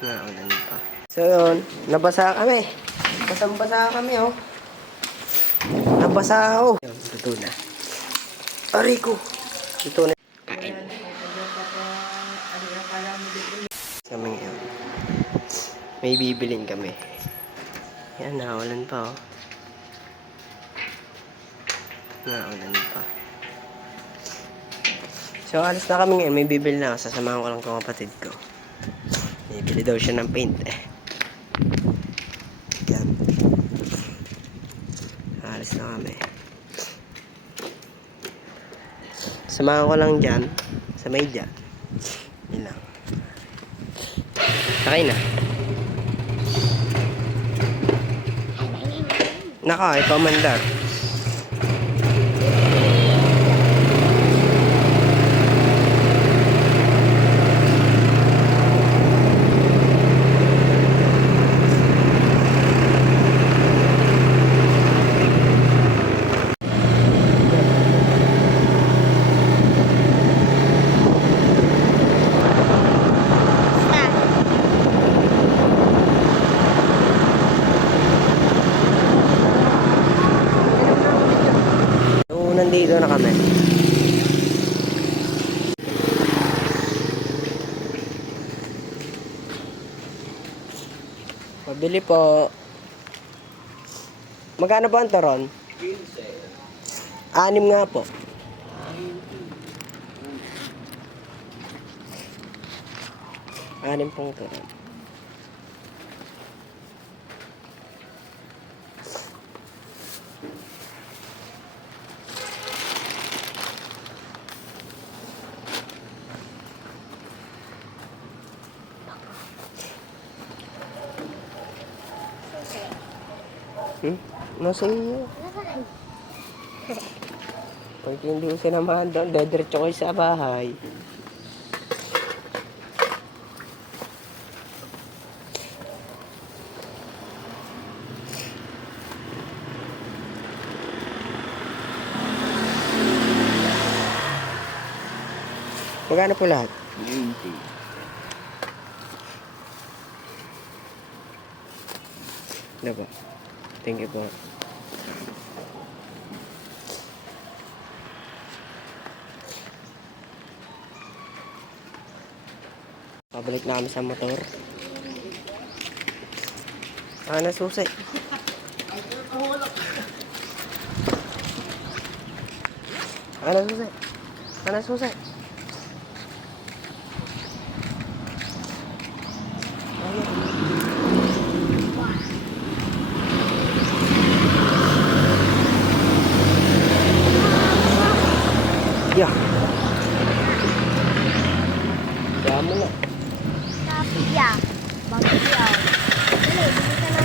Naulan pa. So yun, nabasa kami. Basang-basa kami oh. Nabasa ako. Yun, luto na. Aray ko. Luto na. Kain. Sa mga yun. May bibilin kami. Yan, naulan pa oh. Naulan pa. So alis na kami ngayon. May bibili na ako. Sasamahan ko lang kong kapatid ko. Bibili daw siya ng paint eh. Yan. Alis na kami. Samahan ko lang dyan. Sa may dyan. Yun lang. Sakay na. Naka, ikaw mandar. Nandito na kami. Pabili po. Magkano po ang taron? 6 nga po. 6 pong taron. Nasa iyo. Pag hindi ko sinamahan doon, dediretso ko sa bahay. Magkano po lahat? 90. Ano po? Thank you po. Pabalik na kami sa motor. Susi. Susi. Ya. Damo na. Tapi ya, bangkiaw. Dali, bili ka na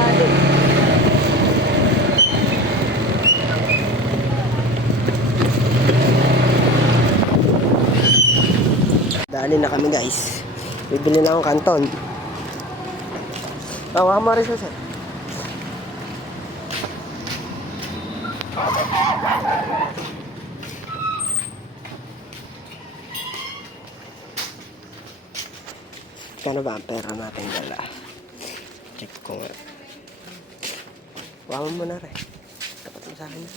natin. Dali na kami guys. Bibili na akong kanton. Tawa mo rin siya. Kano ba ang pera natin dala? Check ko nga. Wawan mo na rin. Dapat mo sa akin na.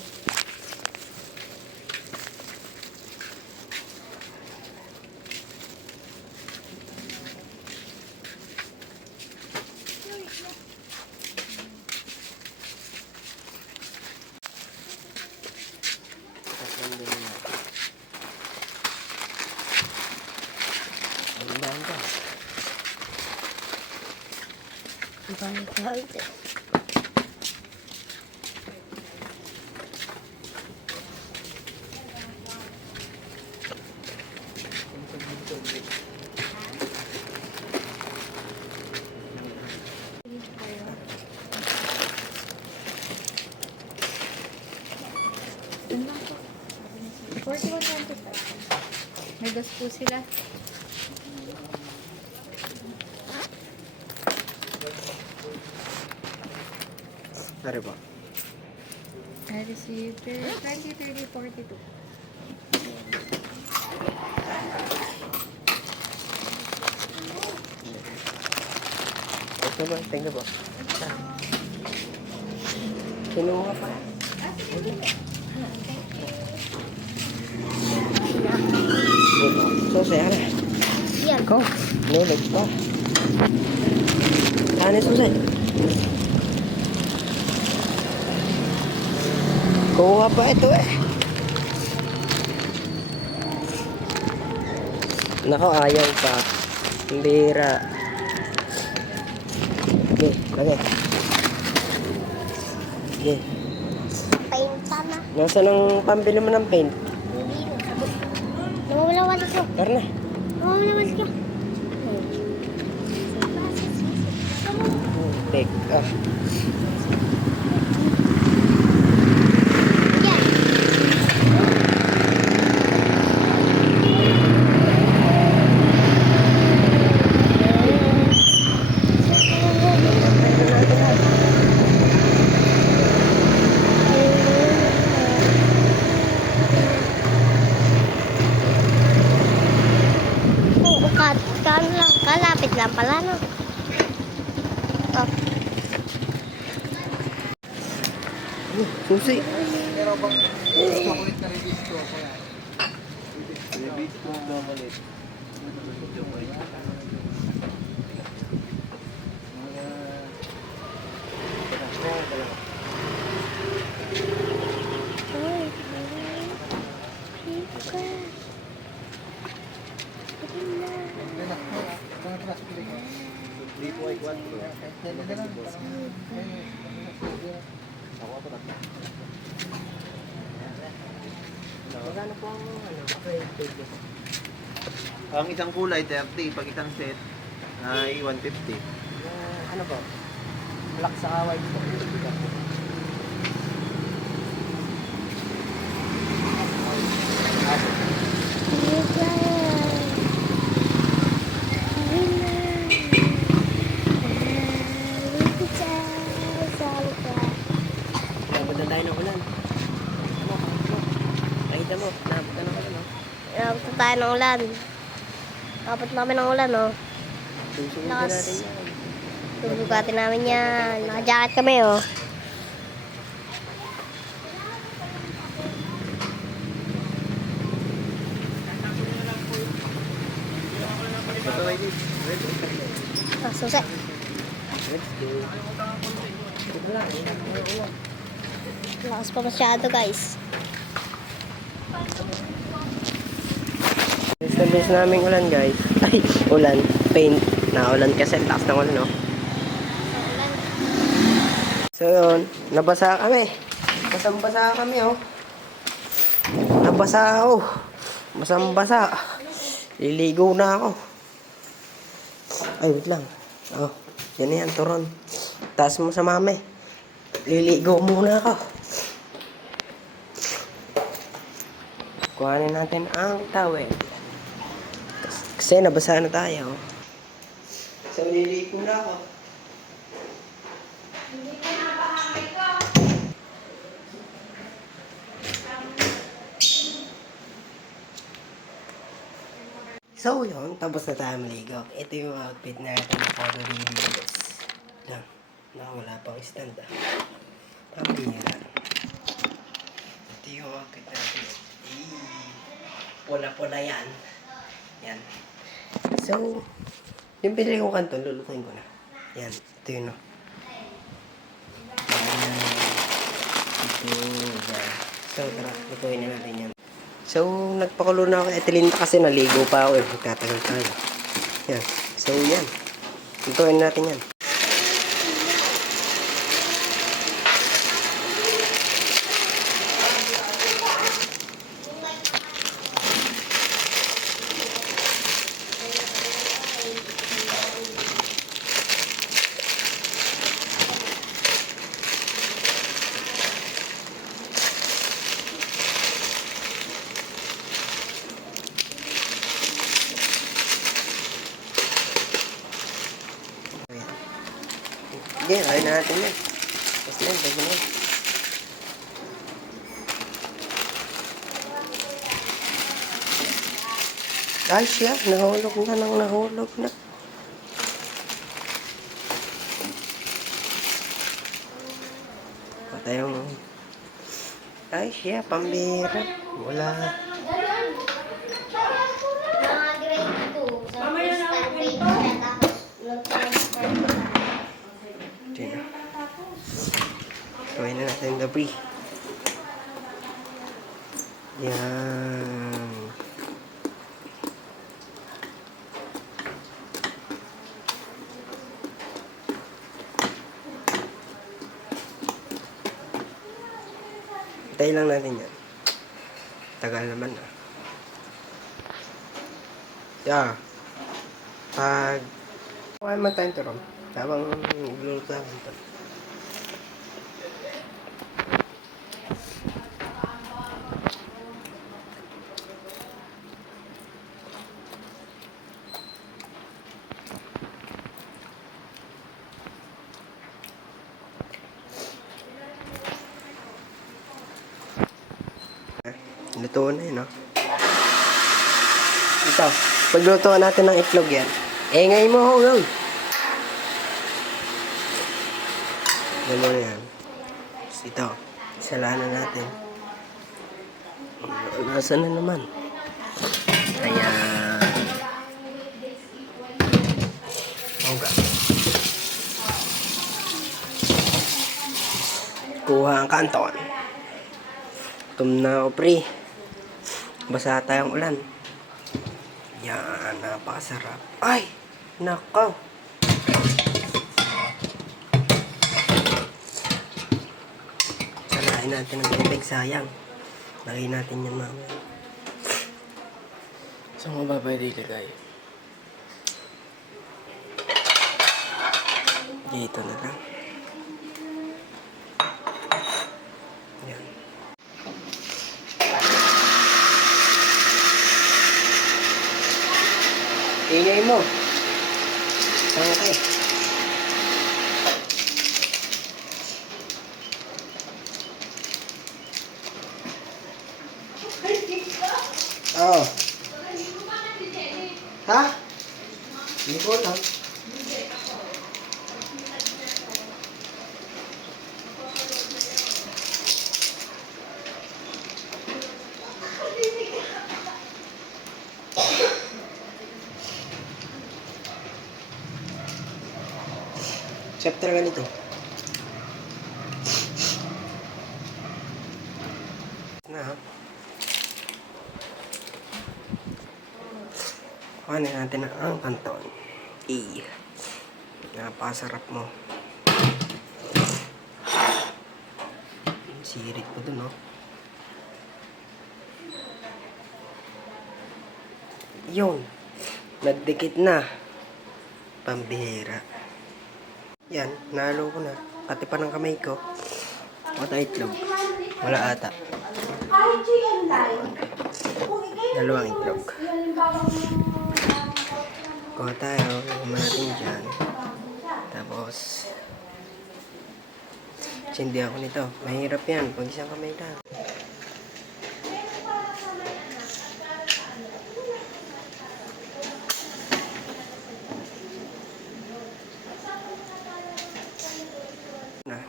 May gas po sila. Ano ba? I received 20, 30, 42. Ito ba? Tingnan ba? Kinuha pa. So, saya na. Yan. Ikaw, nulag pa. Saan yung susay? Kuha pa ito eh. Nako, ayaw pa. Ang bira. Okay, lagay. Okay. Paint pa na. Nasaan ang pambili mo ng paint? Hindi na. Sabot. Nawawala-wala ko. Tara na. Nawawala-wala ko. Take off. Yan. Oo, kaan lang. Kalapit lang pala, no? Oh. Susi. Magkano po ang Ang isang kulay, 30. Pag isang set, ay 150. ano ba? Black sa white po. Nabot na tayo ng ulan. Ano? Nakita mo, nabot na ng ulan, no? Nabot na tayo ng ulan. Nabot namin ng ulan, oh. Susunod Lakas. natin yan. Susugatin namin yan. Naka-jacket kami, oh. Susi. Let's go. Wala, ulan. Lakas pa masyado, guys. Best namin ulan, guys. Ay, ulan. Paint. Naulan kasi. Taas ng ulan, no? So, yun. Nabasa kami. Basang-basa kami, oh. Nabasa ako. Basang-basa. Liligo na ako. Ay, wait lang. Oh, yan na yan, turon. Taas mo sa mami. Liligo muna ako. Kuhanin natin ang towel. Kasi nabasa na tayo. So, liligo na ako. So, yun. Tapos na tayo maligo. Ito yung outfit natin for the videos. Lang. Wala pang stand, ah. Tama niya lang. Ito yung outfit natin. Pula-pula yan. Yan. So, yung pinili kong kanton, lulutuin ko na. Yan. Ito yun, no. Ito, yan. So, tara. Lutuin na natin yan. So, nagpakulo na ako. Etilinta kasi naligo pa ako. Magtatagal tayo. Yan. So, yan. Lutuin natin yan. Sige, kain natin yan. Tapos na, pwede na. Ay siya, nahulog na nang nahulog na. Patay yung... Ay siya, pambira. Wala. Mga grade 2. Sa first grade 10 tapos nag-transfer ko na. Sino? Gawin na natin gabi. Yan. Hintayin lang natin yan. Tagal naman ah. Yeah. Pag... Kuha naman tayong turong. Habang nagluluto naman ito. Luto na yun, no? Ito, pagluto natin ng itlog yan. Engay mo, ho, Yan mo na yan. Tapos ito, isalanan natin. Nasa na naman. Ayan. Okay. Kuha ang kanton. Tum na, pre. Basa tayong ulan. Yan, napakasarap. Ay! Nakaw! Salain natin ang tubig, sayang. Lagay natin yan mamaya. Saan mo ba pwede ilagay? Dito na lang. Yan. Ingay mo. Okay. Oh. Ha? Hindi ko lang. Sarap talaga nito. Na. Kuhanin natin ang kanton. Napasarap mo. Sirit ko dun, no? Yun. Nagdikit na. Pambihira. Yan, nalo ko na. Pati pa ng kamay ko. Wala itlog. Wala ata. Dalawang itlog. Kuha tayo. Lagyan natin dyan. Tapos, sindi ako nito. Mahirap yan. Pag isang kamay lang.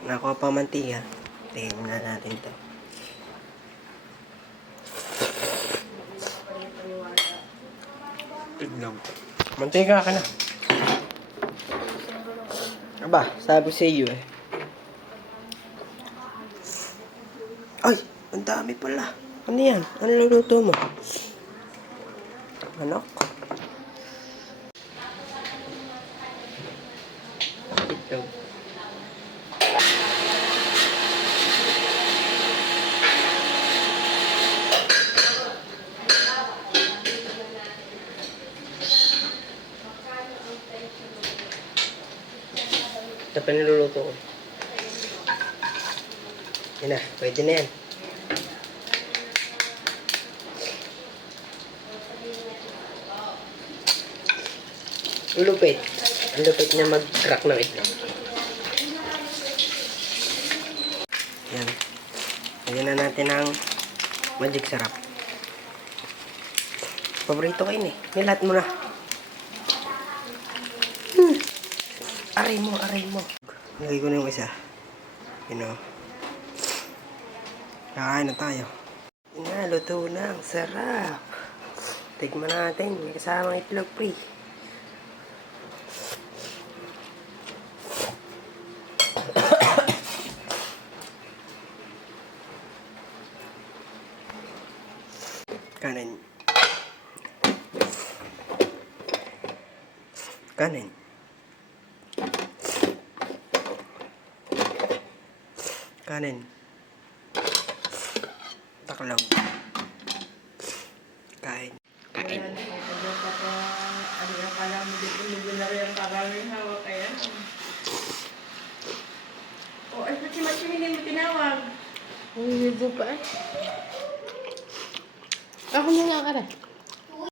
Nakuha pa mantika. Tingnan na natin to. Itlog. Mantika ka na. Aba, sabi sa iyo eh. Ay, ang dami pala. Ano yan? Ano luluto mo? Manok? Itlog. Ito pa niluluto ko. Yan na, pwede na yan. Ulupit. Ang lupit na mag-crack ng itlog. natin ng magic sarap. Paborito ko yun eh. Nilat mo na. Aray mo, aray mo. Nilagay ko na yung isa. You know. Kakain na tayo. Na, luto na. Ang sarap. Tikman natin. May kasamang itlog pre. Kanin. Kanin. Kanin. Taklog. Kain. Kain. Ay, pati Machi, hindi mo tinawag. Uy, pa. Ako na lang, ara.